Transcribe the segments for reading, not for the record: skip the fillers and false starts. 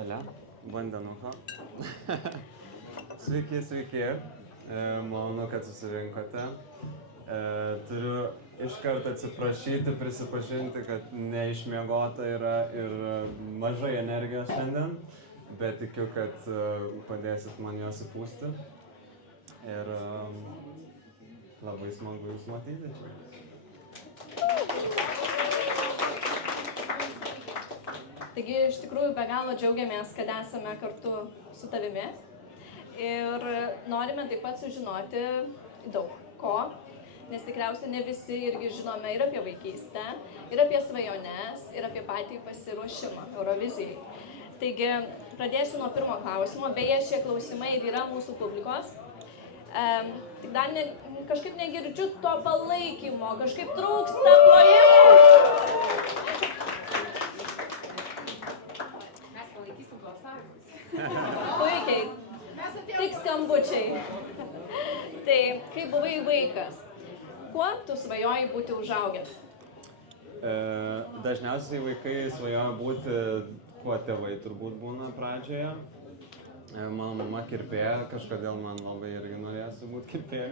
Lele, vandenuko. Sveiki. Malonu, kad susirinkote. Turiu iš karto atsiprašyti, prisipažinti, kad neišmiegota yra ir mažai energijos šiandien, bet tikiu, kad padėsit man jos įpūsti. Ir labai smagu jūs matyti čia. Taigi, iš tikrųjų, be galo džiaugiamės, kad esame kartu su tavimi ir norime taip pat sužinoti daug ko, nes tikriausiai ne visi irgi žinome ir apie vaikystę, ir apie svajones, ir apie patį pasiruošimą Eurovizijai. Taigi, pradėsiu nuo pirmo klausimo, beje, šie klausimai ir yra mūsų publikos. Tik dar kažkaip negirdžiu to palaikymo, kažkaip trūksta plojimų. Puikiai, tik skambučiai. Tai, kai buvai vaikas, kuo tu svajoji būti užaugęs? Dažniausiai vaikai svajoja būti, kuo tėvai turbūt būna pradžioje. Mano mama kirpėja, kažkodėl man labai irgi norėjosi būti kirpėja.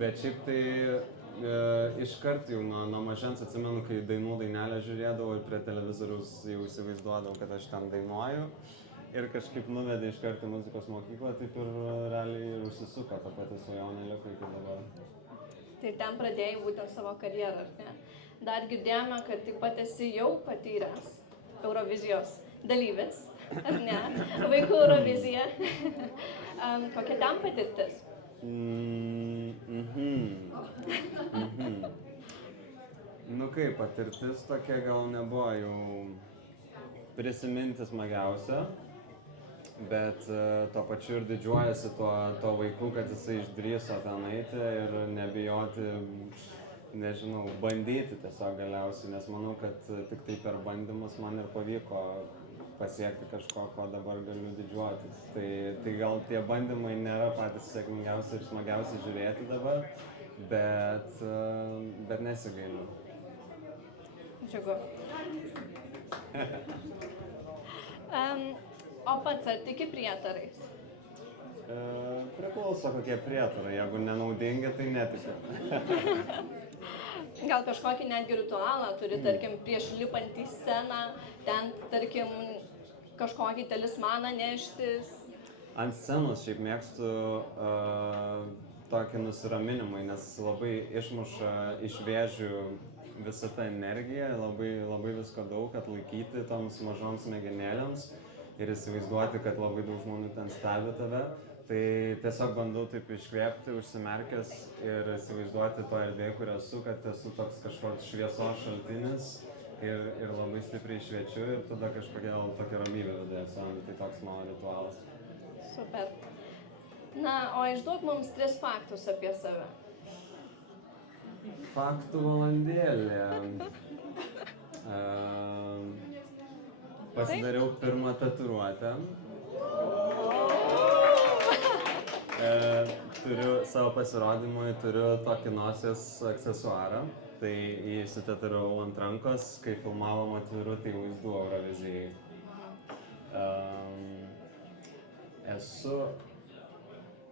Bet šiaip tai iškart jau nuo mažens atsimenu, kai dainų dainelę žiūrėdavau ir prie televizoriaus jau įsivaizduodavau, kad aš ten dainuoju. Ir kažkaip nuvedė iškart į muzikos mokyklą, taip ir realiai ir užsisuko ta pati svajonė liko iki dabar. Tai ten pradėjai būtent savo karjerą, ar ne? Dar girdėjome, kad taip pat esi jau patyręs Eurovizijos dalyvis, ar ne? Vaikų Eurovizija. Kokia ten patirtis? Nu kaip, patirtis tokia gal nebuvo jau prisiminti smagiausia. Bet tuo pačiu ir didžiuojasi tuo vaiku, kad jisai išdrįso ten eiti ir nebijoti, nežinau, bandyti tiesiog galiausiai, nes manau, kad tik tai per bandymus man ir pavyko pasiekti kažko, ko dabar galiu didžiuotis. Tai gal tie bandymai nėra patys sėkmingiausi ir smagiausi žiūrėti dabar, bet nesigailiu. Džiugu. O pats ar tiki prietarais? Priklauso kokie prietarai, jeigu nenaudingi, tai netikiu. Gal kažkokį netgi ritualą turi, tarkim, prieš lipant į sceną, ten, tarkim, kažkokį talismaną neštis? Ant scenos šiaip mėgstu tokį nusiraminimą, nes labai išmuša iš vėžių visą tą energiją, labai visko daug atlaikyti toms mažoms smegenėlėms ir įsivaizduoti, kad labai daug žmonių ten stebi tave. Tai tiesiog bandau taip iškvėpti, užsimerkęs ir įsivaizduoti to erdvėje, kur esu, kad esu toks kažkoks šviesos šaltinis ir labai stipriai šviečiu ir tada kažkokia tokia ramybė viduje atsiranda. Tai toks mano ritualas. Super. Na, o išduok mums 3 faktus apie save. Faktų valandėlė. Pasidariau pirmą tatuiruotę. Turiu savo pasirodymui, turiu tokį nosies aksesuarą. Tai jį įsitatuiravau ant rankos, kai filmavom atvirutį vaizdų Eurovizijai. Esu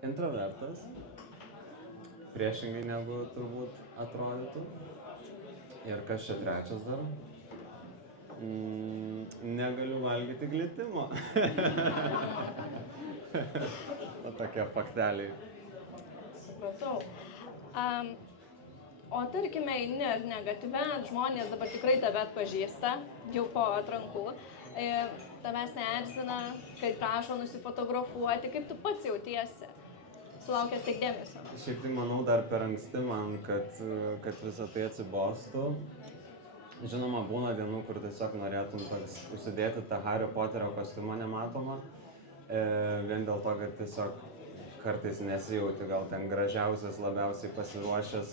introvertas, priešingai negu turbūt atrodytų. Ir kas čia trečias dar? Negaliu valgyti glitimo. Tokie fakteliai. Supratau. O tarkime, eini ar negatyve, žmonės dabar tikrai tave atpažįsta, jau po atrankų. Tavęs neerzina, kai prašo nusifotografuoti, kaip tu pats jautiesi, sulaukęs tiek dėmesio? Šiaip tai manau dar per anksti man, kad visą tai atsibostų. Žinoma, būna dienų, kur tiesiog norėtum užsidėti tą Hario Poterio kostiumą nematomą. Vien dėl to, kad tiesiog kartais nesijauti gal ten gražiausias, labiausiai pasiruošęs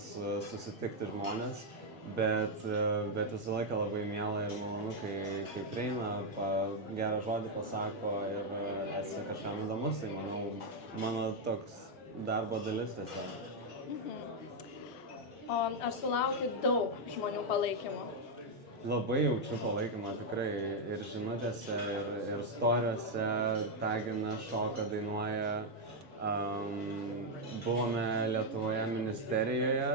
susitikti žmonės. Bet visą laiką labai miela ir malonu, kai prieina, gerą žodį pasako ir esi kažkam įdomus. Tai manau, mano toks darbo dalis tiesiog. O ar sulauki daug žmonių palaikymo? Labai jaučiu palaikymą tikrai ir žinutėse, ir storiuose, tagina, šoka, dainuoja. Buvome Lietuvoje ministerijoje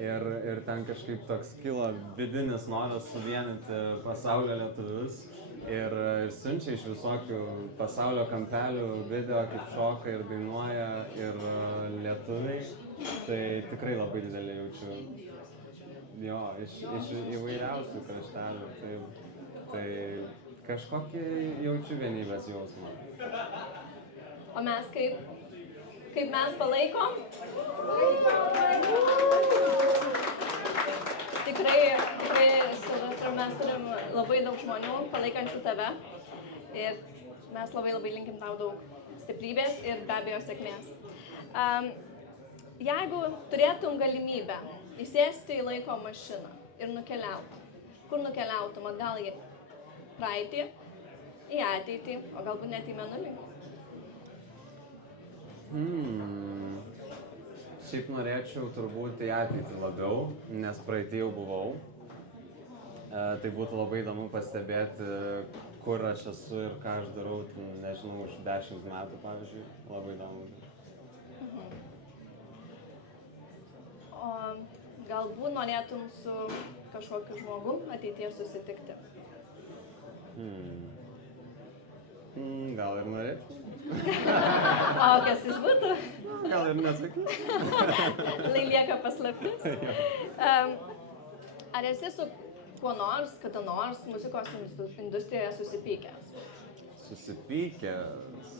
ir ten kažkaip toks kilo vidinis noras suvienyti pasaulio lietuvius. Ir siunčia iš visokių pasaulio kampelių video, kaip šoka ir dainuoja ir lietuviai. Tai tikrai labai didelį jaučiu. Jo, iš įvairiausių kraštelių. Tai kažkokį jaučiu vienybės jausmą. O mes kaip mes palaikom? Tikrai Silvestrai, mes turim labai daug žmonių palaikančių tave ir mes labai linkim tau daug stiprybės ir be abejo sėkmės. Jeigu turėtum galimybę įsėsti į laiko mašiną ir nukeliauti, kur nukeliautum, atgal į praeitį, į ateitį, o galbūt net į mėnulį? Šiaip norėčiau turbūt į ateitį labiau, nes praeitį jau buvau. Tai būtų labai įdomu pastebėti, kur aš esu ir ką aš darau, nežinau, už 10 metų, pavyzdžiui. Labai įdomu. O galbūt norėtum su kažkokiu žmogum ateityje susitikti? Gal ir norėčiau. O kas jis būtų? Gal ir nesakysiu. Lai lieka paslaptis. Ar esi su kuo nors, kada nors muzikos industrijoje susipykęs? Susipykęs?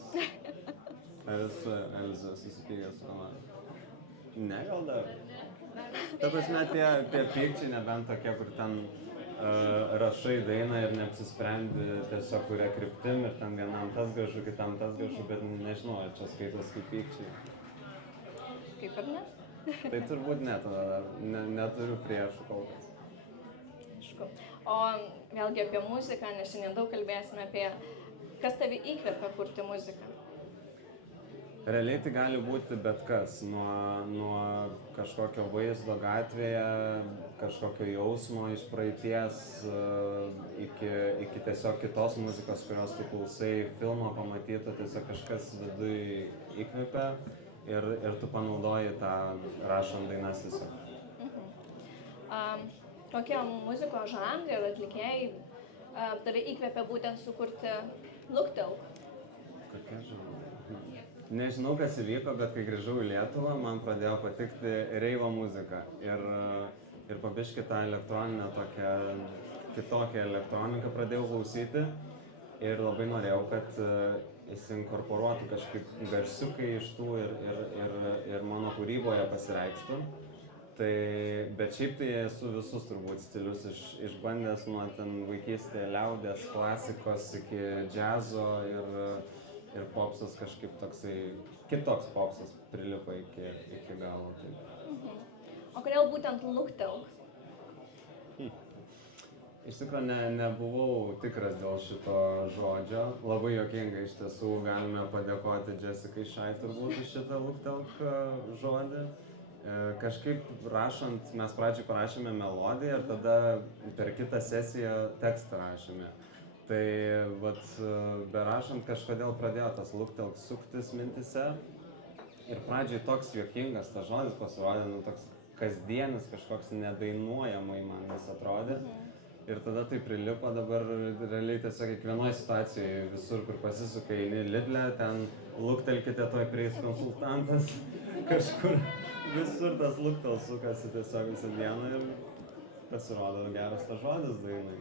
Ar esu, Elza, susipykęs su kuo nors? Ne, gal dar. Ta prasme, tie pykčiai nebent tokie, kur ten rašai dainą ir neapsisprendi tiesiog kuria kryptim ir ten vienam tas gražu, kitam tas gražu, bet nežinau, ar čia skaitos kaip pykčiai. Kaip ir ne? Tai turbūt ne, tada neturiu priešų kol kas. Aišku. O vėlgi apie muziką, nes šiandien daug kalbėsime apie, kas tavi įkvepia kurti muziką. Realiai tai gali būti bet kas, nuo kažkokio vaizdo gatvėje, kažkokio jausmo iš praeities, iki tiesiog kitos muzikos, kurios tu klausai, filmo pamatyto, tiesiog kažkas viduj įkvepia ir tu panaudoji tą rašant dainas tiesiog. Kokie muzikos žanrai ir atlikėjai tave įkvepia būtent sukurti Luktelk? Kokie žanrai? Nežinau, kas įvyko, bet kai grįžau į Lietuvą, man pradėjo patikti reivo muzika. Ir pabiškį tą elektroninę tokią, kitokią elektroniką pradėjau klausyti. Ir labai norėjau, kad įsinkorporuotų kažkaip garsiukai iš tų ir mano kūryboje pasireikštų. Bet šiaip tai esu visus turbūt stilius išbandęs nuo ten vaikystėje liaudės, klasikos iki džiazo ir popsas kažkaip toksai, kitoks popsas prilipo iki galo. O kodėl būtent Luktelk? Iš tikrųjų nebuvau tikras dėl šito žodžio. Labai juokinga iš tiesų, galime padėkoti Jessikai Šai turbūt už šitą Luktelk žodį. Kažkaip rašant, mes pradžiai parašėme melodiją ir tada per kitą sesiją tekstą rašėme. Tai berašant kažkodėl pradėjo tas Luktelk suktis mintise ir pradžiai toks juokingas tas žodis pasirodė, toks kasdienis, kažkoks nedainuojamai man vis atrodė. Ir tada tai prilipo dabar realiai tiesiog kiekvienoje situacijoje, visur kur pasisuka eini Lidle, ten luktelkite toj prieis konsultantas, kažkur visur tas Luktelk sukasi tiesiog visą dieną ir pasirodo geras tas žodis dainai.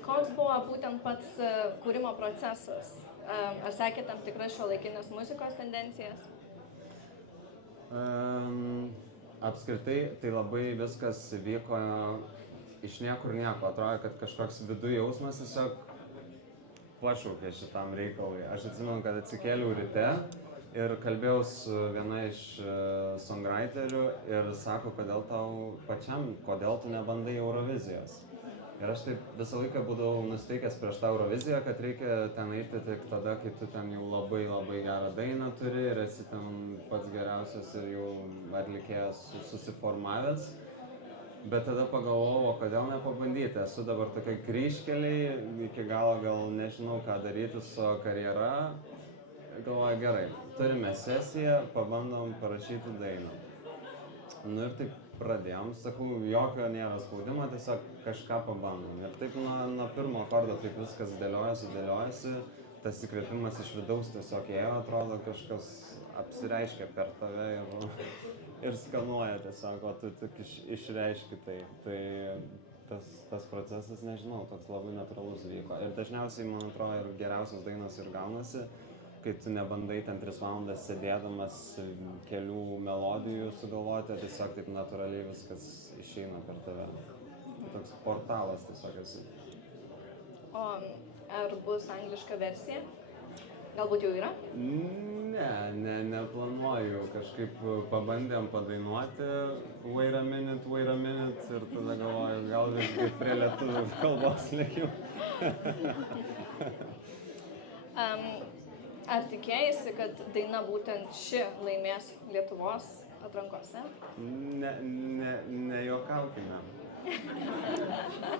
Koks buvo būtent pats kūrimo procesas? Ar sekė tam tikras šiuolaikinės muzikos tendencijas? Apskritai, tai labai viskas vyko iš niekur nieko. Atrodo, kad kažkoks vidų jausmas tiesiog pašaukė šitam reikalui. Aš atsimenu, kad atsikėliau ryte ir kalbėjau su viena iš songwriterių ir sako, kodėl tu nebandai Eurovizijos. Ir aš taip visą laiką būdavau nusteikęs prieš tą Euroviziją, kad reikia ten eiti tik tada, kai tu ten jau labai gerą dainą turi ir esi ten pats geriausias ir jau atlikėjas susiformavęs. Bet tada pagalvojau, kodėl nepabandyti. Esu dabar tokia kryžkeliai, iki galo gal nežinau, ką daryti su karjera. Galvoju, gerai, turime sesiją, pabandom parašyti dainą. Nu ir taip pradėjom, sakau, jokio nėra spaudimo, tiesiog kažką pabandom. Ir taip nuo pirmo akordo taip viskas dėliojasi, tas įkvėpimas iš vidaus tiesiog ėjo, atrodo, kažkas apsireiškia per tave ir skanuoja tiesiog, o tu tik išreiški tai. Tai tas procesas, nežinau, toks labai natūralus vyko. Ir dažniausiai, man atrodo, ir geriausios dainos ir gaunasi, kai tu nebandai ten 3 valandas sėdėdamas kelių melodijų sugalvoti, tiesiog taip natūraliai viskas išeina per tave. Toks portalas tiesiog esi. O ar bus angliška versija? Galbūt jau yra? Neplanuoju. Kažkaip pabandėm padainuoti Wait a minute ir tada galvoju, gal visgi prie lietuvių kalbos likiu. Ar tikėjai, kad daina būtent ši laimės Lietuvos atrankose? Nejuokaukime.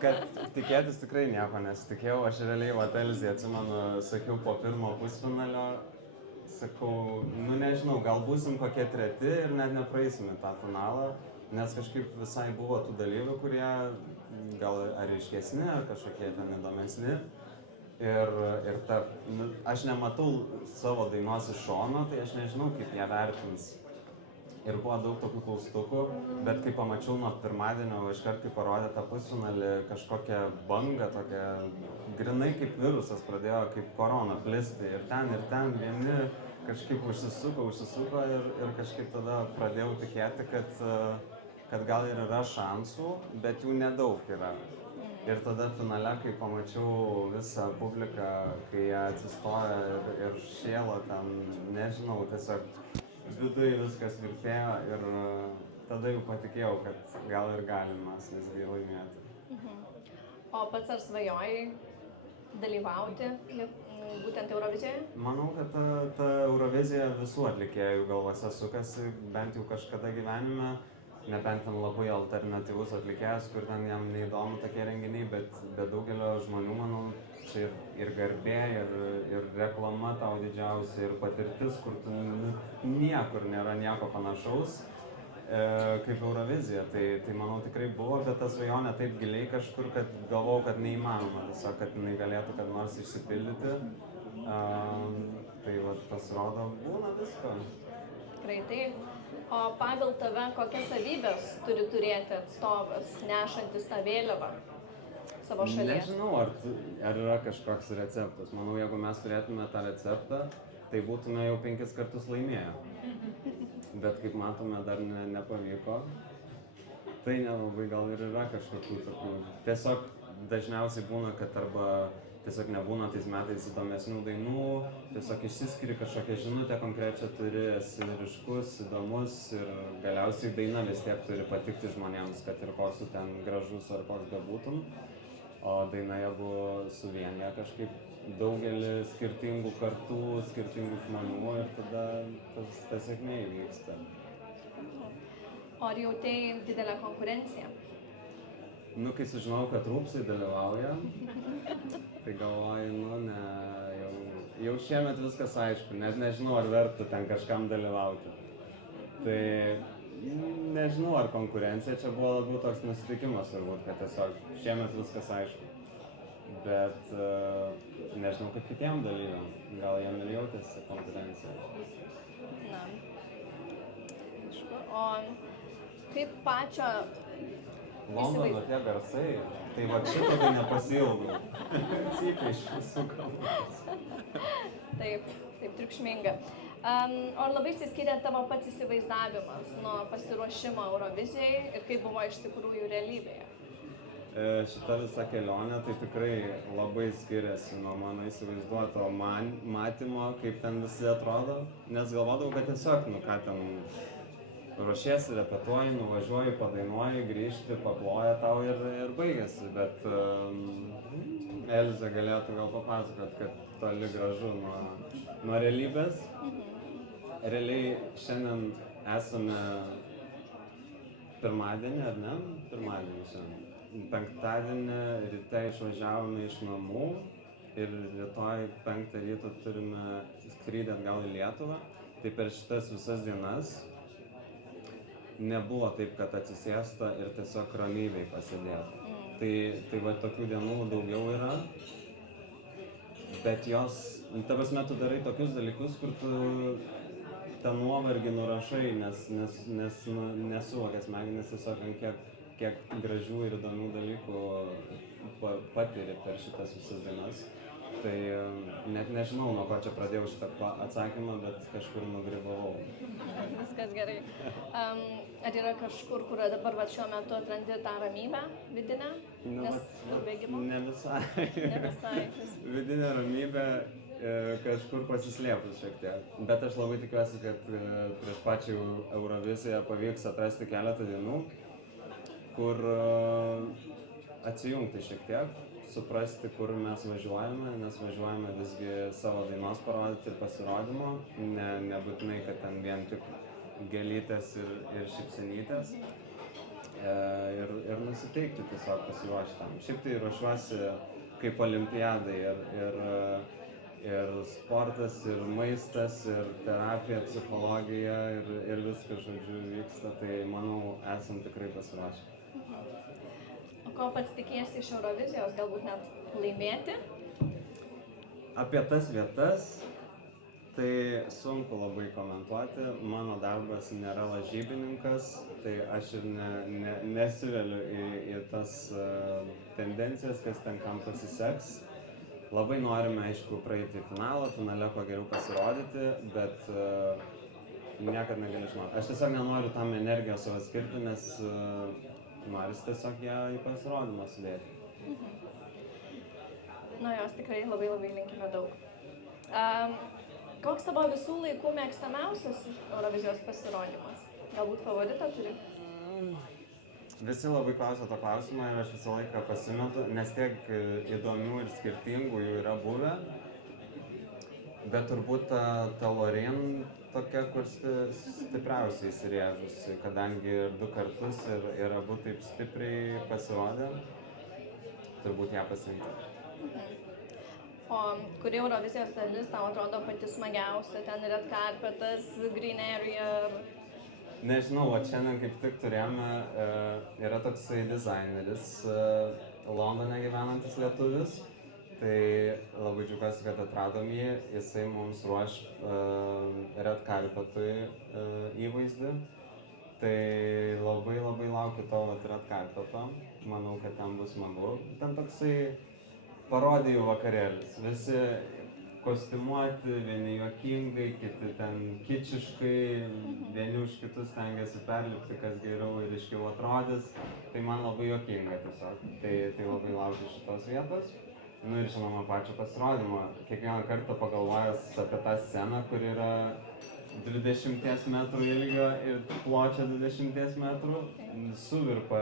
Kad tikėtis tikrai nieko nesitikėjau, aš realiai Elzei atsimenu, sakiau po pirmo pusfinalio, sakau, nežinau, gal būsim kokie 3 ir net nepraeisim į tą finalą, nes kažkaip visai buvo tų dalyvių, kurie gal ar ryškesni, ar kažkokie ten įdomesni. Ir aš nematau savo dainos iš šono, tai aš nežinau, kaip ją vertins. Ir buvo daug tokių klaustukų, bet kai pamačiau nuo pirmadienio, iškart kai parodė tą pusfinalį, kažkokią bangą, tokią grinai kaip virusas pradėjo kaip korona plisti. Ir ten vieni kažkaip užsisuko ir kažkaip tada pradėjau tikėti, kad gal ir yra šansų, bet jų nedaug yra. Ir tada finale, kai pamačiau visą publiką, kai jie atsistoja ir šėlo ten, nežinau, tiesiog viduje viskas virpėjo ir tada jau patikėjau, kad gal ir galim mes visgi laimėti. O pats ar svajojai dalyvauti būtent Eurovizijoje? Manau, kad ta Eurovizija visų atlikėjų galvose sukasi, bent jau kažkada gyvenime. Nebent ten labai alternatyvus atlikėjas, kur ten jam neįdomu tokie renginiai, bet daugelio žmonių, manau, čia ir garbė, ir reklama tau didžiausia, ir patirtis, kur tu niekur nėra nieko panašaus, kaip Eurovizija. Tai manau tikrai buvo, bet ta svajonė taip giliai kažkur, kad galvojau, kad neįmanoma tiesiog, kad jinai galėtų kad nors išsipildyti. Tai pasirodo, būna visko. Tikrai taip. O pagal tave, kokias savybės turi turėti atstovas, nešantis tą vėliavą savo šalies? Nežinau, ar yra kažkoks receptas. Manau, jeigu mes turėtume tą receptą, tai būtume jau 5 kartus laimėję. Bet kaip matome, dar nepavyko. Tai nelabai gal ir yra kažkokių tokių. Tiesiog dažniausiai būna, kad arba tiesiog nebūna tais metais įdomesnių dainų, tiesiog išsiskiri kažkokią žinutę konkrečią turi, esi ryškus, įdomus ir galiausiai daina vis tiek turi patikti žmonėms, kad ir koks tu ten gražus ar koks bebūtum. O daina jeigu suvienyje kažkaip daugelį skirtingų kartų, skirtingų žmonių ir tada ta sėkmė įvyksta. O ar jautei didelę konkurenciją? Kai sužinojau, kad Rūpsai dalyvauja, tai galvoju, jau šiemet viskas aišku, net nežinau, ar verta ten kažkam dalyvauti. Tai nežinau, ar konkurencija, čia buvo labiau toks nusiteikimas turbūt, kad tiesiog šiemet viskas aišku. Bet nežinau, kaip kitiem dalyviam, gal jiem ir jautėsi konkurencija. Na, aišku, o kaip pačio Londono tie garsai, tai va šito tai nepasiilgau. Cypia iš visų kalbos. Taip, triukšminga. O ar labai išsiskyrė tavo pats įsivaizdavimas nuo pasiruošimo Eurovizijai ir kaip buvo iš tikrųjų realybėje? Šita visa kelionė tai tikrai labai skiriasi nuo mano įsivaizduoto matymo, kaip ten visi atrodo. Nes galvodavau, kad tiesiog, ką ten ruošiesi, repetuoji, nuvažiuoji, padainuoji, grįžti, paploja tau ir baigėsi. Bet Elzė galėtų gal papasakot, kad toli gražu nuo realybės. Realiai šiandien esame pirmadienį, ar ne? Pirmadienį šiandien. Penktadienį ryte išvažiavome iš namų ir rytoj 5 ryto turime skrydį atgal į Lietuvą. Tai per šitas visas dienas nebuvo taip, kad atsisėsta ir tiesiog ramybėj pasėdėtų. Tai va tokių dienų daugiau yra, bet jos, ta prasme, tu darai tokius dalykus, kur tu tą nuovargį nurašai, nes nesuvokė smegenys tiesiog kiek gražių ir įdomių dalykų patiri per šitas visas dienas. Tai net nežinau, nuo ko čia pradėjau šitą atsakymą, bet kažkur nugribavau. Viskas gerai. Ar yra kažkur, kur dabar šiuo metu atrandi tą ramybę vidinę? Nes bėgimo? Ne visai. Ne visai. Vidinė ramybė kažkur pasislėpus šiek tiek. Bet aš labai tikiuosi, kad prieš pačią Euroviziją pavyks atrasti keletą dienų, kur atsijungti šiek tiek, suprasti, kur mes važiuojame, nes važiuojame visgi savo dainos parodyti ir pasirodymo, nebūtinai, kad ten vien tik gėlytės ir šypsenytės. Ir nusiteikti tiesiog pasiruošti tam. Šiaip tai ruošiuosi kaip olimpiadai ir sportas, ir maistas, ir terapija, psichologija ir viskas, žodžiu, vyksta, tai manau, esam tikrai pasiruošę. O ko pats tikiesi iš Eurovizijos, galbūt net laimėti? Apie tas vietas, tai sunku labai komentuoti. Mano darbas nėra lažybininkas, tai aš ir nesiveliu į tas tendencijas, kas ten kam pasiseks. Labai norime, aišku, praeiti finalą, finale kuo geriau pasirodyti, bet niekad negali žinoti. Aš tiesiog nenoriu tam energijos savo skirti, nes noris tiesiog ją į pasirodymą sudėti. Nu jos tikrai labai linkime daug. Koks tavo visų laikų mėgstamiausias Eurovizijos pasirodymas? Galbūt favoritą turi? Visi labai klausia to klausimą ir aš visą laiką pasimetu, nes tiek įdomių ir skirtingų jų yra buvę. Bet turbūt ta Loreen tokia, kur stipriausiai įsirėžusi, kadangi ir 2 kartus ir abu taip stipriai pasirodė, turbūt ją pasirinkti. O kuri Eurovizijos dalis tau atrodo pati smagiausia? Ten Red Carpetas, Green Area? Nežinau, šiandien kaip tik turėjome, yra toksai dizaineris Londone gyvenantis lietuvis, tai labai džiaugiuosi, kad atradom jį, jisai mums ruoš Red Carpetui įvaizdį, tai labai laukiu to Red Carpeto, manau, kad ten bus smagu. Ten toksai parodijų vakarėlis, visi kostiumuoti, vieni juokingai, kiti ten kičiškai, vieni už kitus stengiasi perlipti, kas geriau ir iškiau atrodys. Tai man labai juokinga tiesiog. Tai labai laukiu šitos vietos. Nu ir žinoma pačio pasirodymo. Kiekvieną kartą pagalvojęs apie tą sceną, kur yra 20 metrų ilgio ir pločio 20 metrų, suvirpa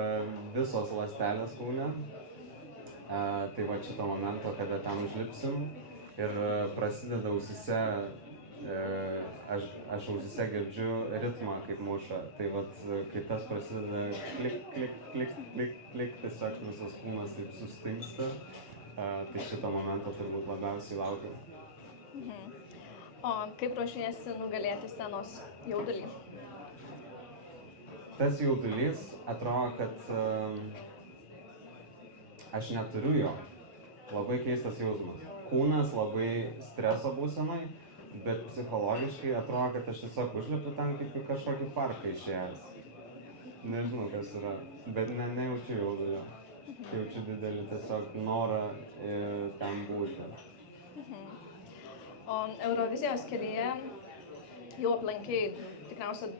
visos ląstelės kūne. Tai va šito momento, kada ten užlipsim. Ir prasideda ausyse, aš ausyse girdžiu ritmą kaip muša, tai vat, kai tas prasideda klik, tiesiog visas kūnas taip sustingsta, tai šito momento turbūt labiausiai laukiu. O kaip ruošiesi nugalėti scenos jaudulį? Tas jaudulys atrodo, kad aš neturiu jo, labai keistas jausmas. Kūnas labai streso būsenoj, bet psichologiškai atrodo, kad aš tiesiog užlipu ten kaip į kažkokį parką išėjęs. Nežinau, kas yra, bet nejaučiu jaudulio. Jaučiu didelį tiesiog norą ten būti. O Eurovizijos kelyje jau aplankei tikriausiai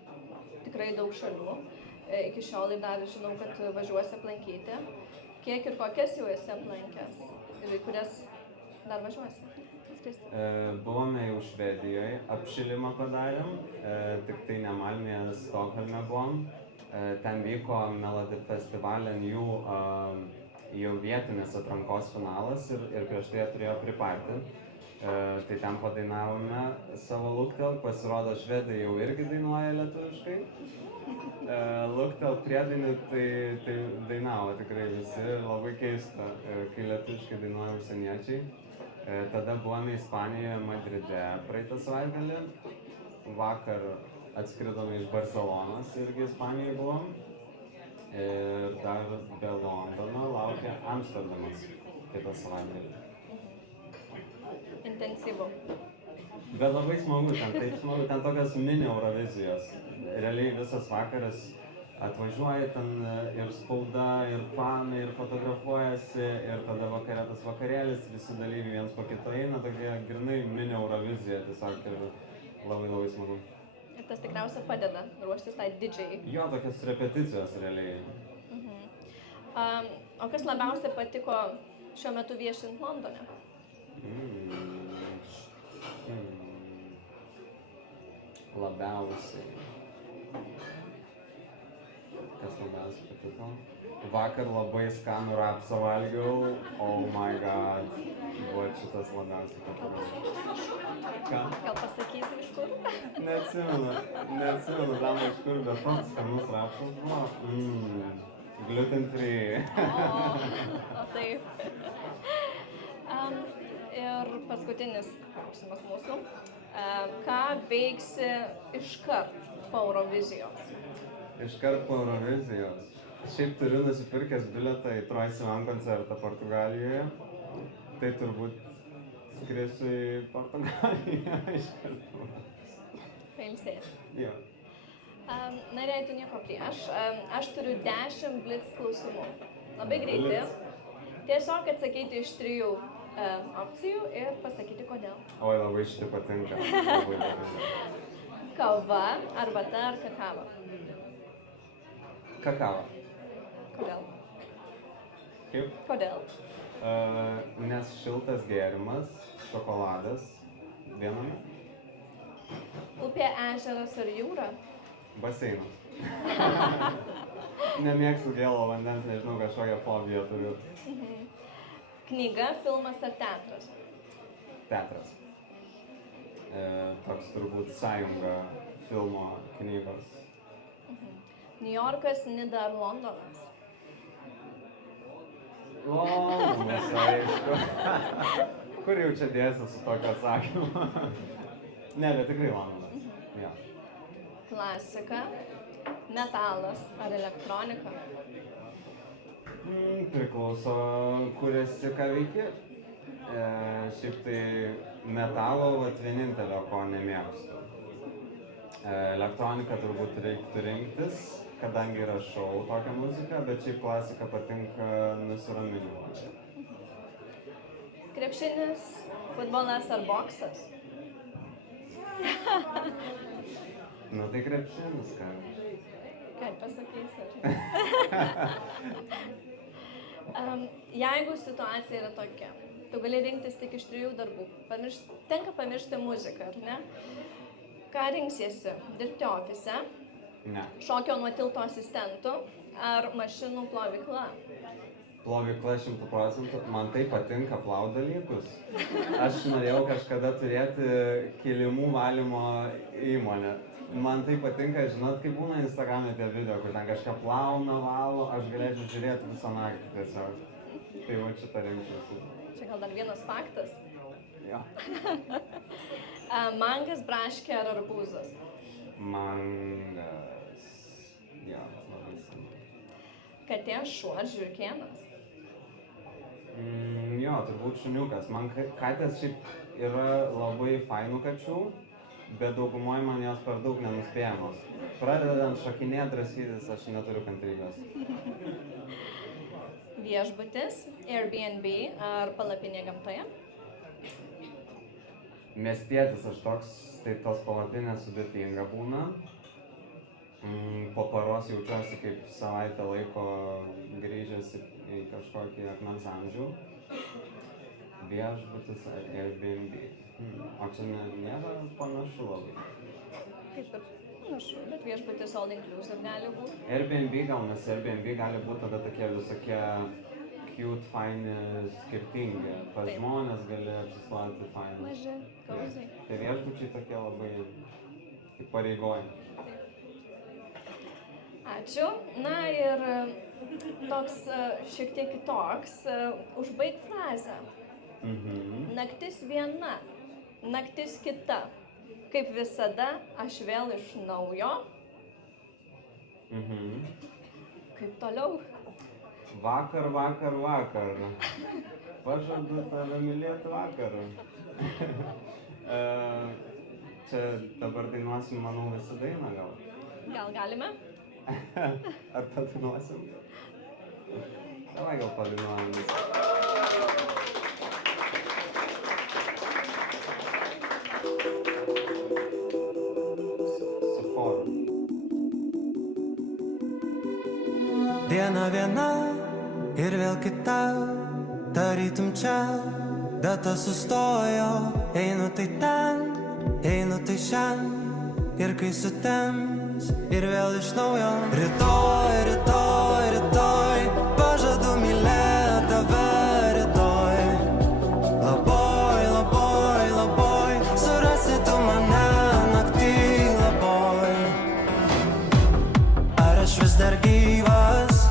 tikrai daug šalių. Iki šiol ir dar žinau, kad važiuosi aplankyti. Kiek ir kokias jau esi aplankęs? Ir kurias dar važiuosi? Buvome jau Švedijoje, apšilimą padarėm, tik tai ne Malmėje, Stokholme buvom. Ten vyko Melody Festival jų jau vietinis atrankos finalas ir prieš tai turėjo priparti. Tai ten padainavome savo Luktel, pasirodo švedai jau irgi dainuoja lietuviškai. Luktel priedainį tai dainavo tikrai visi, labai keista, kai lietuviškai dainuoja užsieniečiai. Tada buvome Ispanijoje, Madride praeitą savaitgalį. Vakar atskridome iš Barcelonos, irgi Ispanijoje buvom. Ir dar be Londono laukia Amsterdamas kitą savaitgalį. Intensyvu. Bet labai smagu, ten taip smagu, ten tokios mini Eurovizijos. Realiai visas vakaras atvažiuoja ten ir spauda, ir fanai, ir fotografuojasi, ir tada vakare tas vakarėlis, visi dalyviai viens po kito eina, tokia grinai mini Eurovizija tiesiog ir labai smagu. Ir tas tikriausiai padeda ruoštis tai didžiai. Jo, tokios repeticijos realiai. O kas labiausiai patiko šiuo metu viešint Londone? Labiausiai. Kas labiausiai patiko? Vakar labai skanų rapsą valgiau, oh my god, buvo šitas labiausiai patiko. Ką? Gal pasakysi iš kur? Neatsimenu, tam iš kur, bet toks skanus rapsas buvo. Gluten free. O taip. Ir paskutinis klausimas mūsų. Ką veiksi iškart po Eurovizijos? Iškart po Eurovizijos. Šiaip turiu nusipirkęs bilietą į Troye Sivan koncertą Portugalijoje. Tai turbūt skrisiu į Portugaliją iškart. Pailsėti. Jo. Na ir jei tu nieko prieš, aš turiu 10 blitz klausimų. Labai greiti. Tiesiog atsakyti iš 3 opcijų ir pasakyti kodėl. Oi, labai šitai patinka. Kava, arbata ar kakava? Kakava. Kodėl? Kaip? Kodėl? Nes šiltas gėrimas, šokoladas, viename. Upė, ežeras ar jūra? Baseinas. Nemėgstu gėlo vandens, nežinau, kažkokią fobiją turiu. Knyga, filmas ar teatras? Teatras. Toks turbūt sąjunga filmo knygos. Niujorkas, Nida ar Londonas? Londonas, aišku. Kur jau čia dėsi su tokio atsakymu? Ne, bet tikrai Londonas. Ja. Klasika, metalas ar elektronika? Priklauso, kur esi, ką veiki. Šiaip tai metalo vienintelio, ko nemėgstu. Elektroniką turbūt reiktų rinktis, kadangi rašau tokią muziką, bet šiaip klasika patinka nusiraminimui. Krepšinis, futbolas ar boksas? Nu tai krepšinis, ką? Ką pasakysi? Jeigu situacija yra tokia, tu gali rinktis tik iš 3 darbų. Tenka pamiršti muziką, ar ne? Ką rinksiesi? Dirbti ofise? Ne. Šokio nuo tilto asistentų? Ar mašinų plovykla? Plovykla 100%. Man tai patinka plaut dalykus. Aš norėjau kažkada turėti kilimų valymo įmonę. Man tai patinka, žinot, kaip būna Instagram'e tie video, kur ten kažką plauna, valo, aš galėčiau žiūrėti visą naktį tiesiog. Tai va šitą rinksiuosi. Čia gal dar vienas faktas. Jo. Mangas, braškė ar arbūzas? Mangas. Jo, labai senu. Katė, šuo ar žiurkėnas? Jo, turbūt šuniukas. Man katės šiaip yra labai fainų kačių, bet daugumoje man jos per daug nenuspėjamos. Pradedant šokinėti, drąsytis, aš neturiu kantrybės. Viešbutis, Airbnb ar palapinė gamtoje? Miestietis aš toks, tai tos palapinės sudėtinga būna. Po paros jaučiuosi kaip savaitę laiko grįžęs į kažkokį akmens amžių. Viešbutis ar Airbnb. O čia nėra panašu labai. Kaip ir panašu, bet viešbutis all inclusive gali būti. Airbnb gal, nes Airbnb gali būti tada tokie visokie cute, faini, skirtingi. Pas žmonės gali apsistoti faini. Maži, kauziai. Tai viešbučiai tokie labai įpareigoja. Ačiū. Na ir toks šiek tiek kitoks, užbaig frazę. Naktis viena, naktis kita. Kaip visada, aš vėl iš naujo. Kaip toliau? Vakar, vakar, vakar. Pažadu tave mylėti vakarą. Čia dabar dainuosim, manau, visą dainą gal. Gal galime? Ar padainuosim? Davai gal padainuojam visą. Su choru. Diena viena ir vėl kita, tarytum čia, data sustojo, einu tai ten, einu tai šen, ir kai sutems, ir vėl iš naujo. Rytoj, rytoj, rytoj, pažadu mylėti tave rytoj. Labai, labai, labai, surasi tu mane naktį labai. Ar aš vis dar gyvas,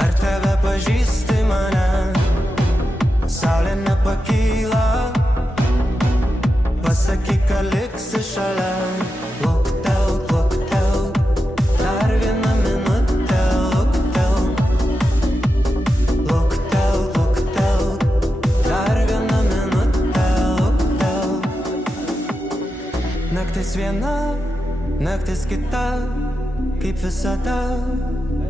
ar tave pažįsti mane? Saulė nepakyla, pasakyk, ką liksi šalia. Luktelk, luktelk, dar vieną minutę, luktelk. Luktelk, luktelk, dar vieną minutę, luktelk. Naktis viena, naktis kita, kaip visada,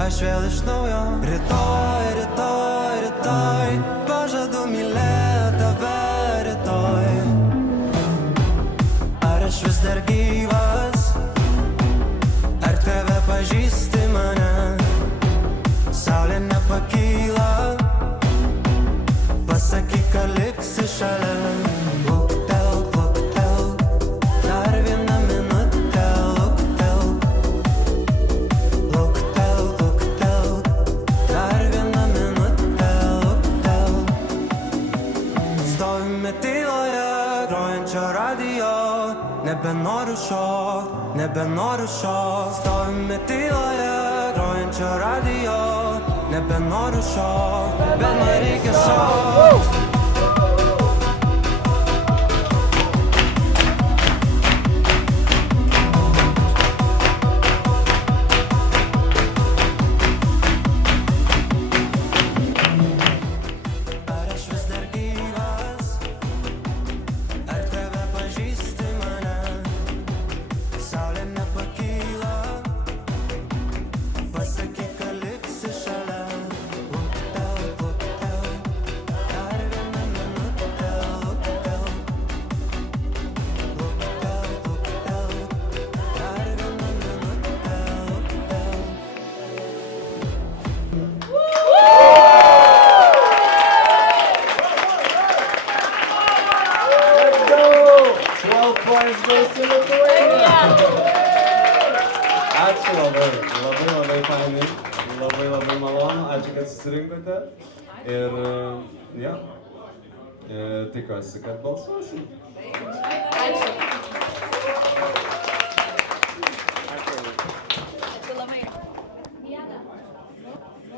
aš vėl iš naujo. Rytoj, rytoj, rytoj, pažadu mylėti tave rytoj. Ar aš vis dar gyvas, ar tave pažįsti mane? Saulė nepakyla, pasakyk, ką liksi šalia. Luktelk, luktelk, dar vieną minutę, luktelk. Luktelk, luktelk, dar vieną minutę, luktelk. Stovime tyloje, grojančio radijo, nebenoriu šokt, nebenoriu šokt. Stovime tyloje, grojančio radijo, nebenoriu šokt, bet man reikia šokt. Ar aš vis dar gyvas, ar tave pažįsti mane? Saulė nepakyla, pasakyk, ką liksi šalia. Luktelk, luktelk, dar vieną minutę, luktelk. Luktelk, luktelk, dar vieną minutę, luktelk. Let's go! 12 points goes to Lithuania! Ačiū labai, labai labai fainai, labai labai malonu, ačiū, kad susirinkote. Ir jo, tikiuosi, kad balsuosim. Ačiū.